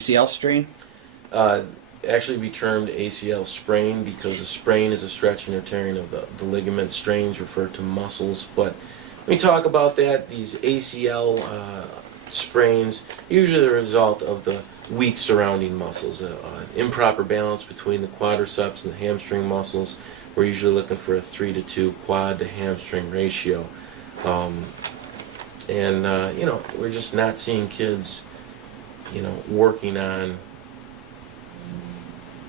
ACL strain? Actually be termed ACL sprain because a sprain is a stretching or tearing of the ligament. Strains refer to muscles. But when we talk about that, these ACL sprains usually the result of the weak surrounding muscles, improper balance between the quadriceps and the hamstring muscles. We're usually looking for a 3-to-2 quad to hamstring ratio. We're just not seeing kids, working on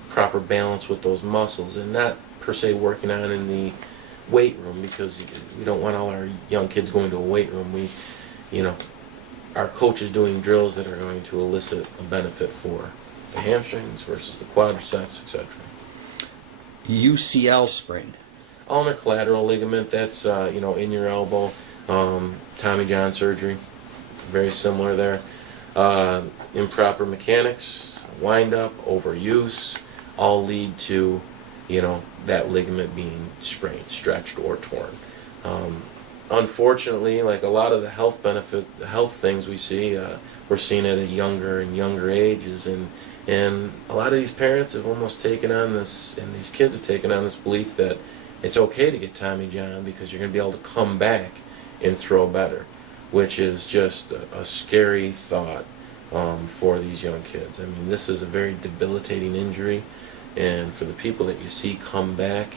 proper balance with those muscles, and not per se working on in the weight room, because we don't want all our young kids going to a weight room. Our coach is doing drills that are going to elicit a benefit for the hamstrings versus the quadriceps, etc. UCL sprain. Ulnar collateral ligament, that's in your elbow. Tommy John surgery, very similar there. Improper mechanics, wind up, overuse, all lead to that ligament being sprained, stretched, or torn. Unfortunately, like a lot of the health things we see, we're seeing it at younger and younger ages, and a lot of these parents have almost taken on this, and these kids have taken on this belief that it's okay to get Tommy John because you're going to be able to come back and throw better, which is just a scary thought for these young kids. I mean, this is a very debilitating injury, and for the people that you see come back,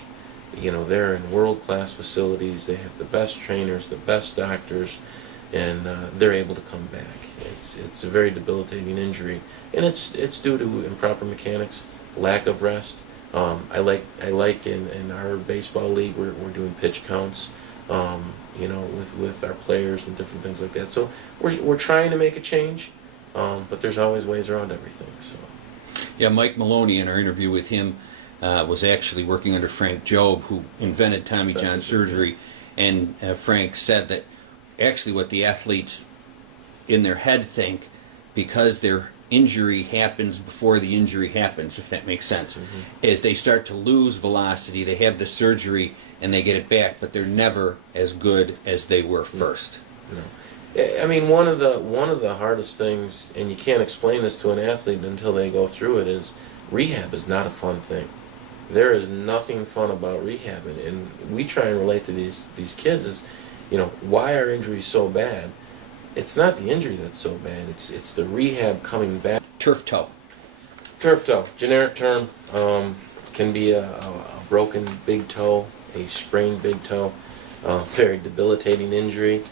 they're in world-class facilities. They have the best trainers, the best doctors, and they're able to come back. It's a very debilitating injury, and it's due to improper mechanics, lack of rest. I like in our baseball league we're doing pitch counts, with our players and different things like that. So we're trying to make a change, but there's always ways around everything. So. Yeah, Mike Maloney, in our interview with him, was actually working under Frank Jobe, who invented Tommy John surgery, and Frank said that actually what the athletes in their head think, because their injury happens before the injury happens, if that makes sense, is they start to lose velocity, they have the surgery, and they get it back, but they're never as good as they were first. No. I mean, one of the hardest things, and you can't explain this to an athlete until they go through it, is rehab is not a fun thing. There is nothing fun about rehab, and we try and relate to these kids is, why are injuries so bad? It's not the injury that's so bad. It's the rehab coming back. Turf toe. Turf toe, generic term, can be a broken big toe, a sprained big toe, very debilitating injury.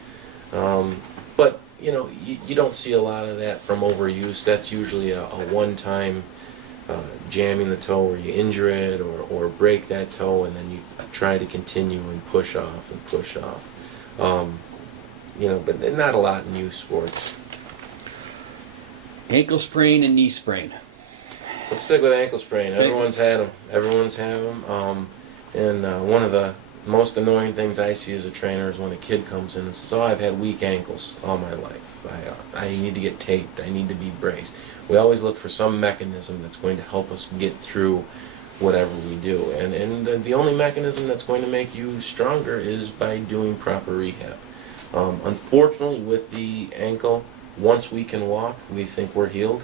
But you don't see a lot of that from overuse. That's usually a one-time jamming the toe where you injure it or break that toe, and then you try to continue and push off and push off. But not a lot in youth sports. Ankle sprain and knee sprain. Let's stick with ankle sprain. Okay. Everyone's had them. And one of the most annoying things I see as a trainer is when a kid comes in and says, "Oh, I've had weak ankles all my life. I need to get taped. I need to be braced." We always look for some mechanism that's going to help us get through whatever we do. And the only mechanism that's going to make you stronger is by doing proper rehab. Unfortunately, with the ankle, once we can walk, we think we're healed.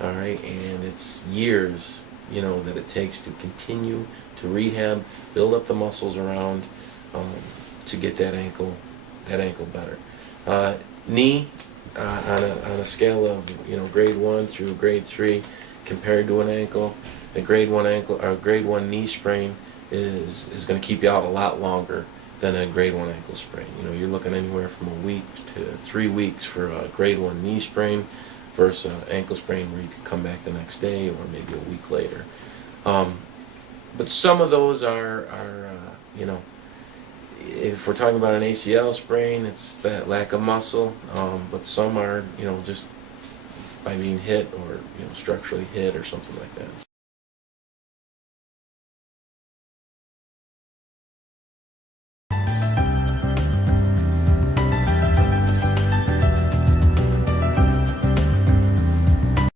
All right, and it's years, that it takes to continue to rehab, build up the muscles around to get that ankle better. Knee, on a scale of grade 1 through grade 3, compared to an ankle, a grade 1 knee sprain is going to keep you out a lot longer than a grade 1 ankle sprain. You're looking anywhere from a week to 3 weeks for a grade 1 knee sprain versus an ankle sprain where you could come back the next day or maybe a week later. But some of those are if we're talking about an ACL sprain, it's that lack of muscle. But some are, just by being hit or structurally hit or something like that.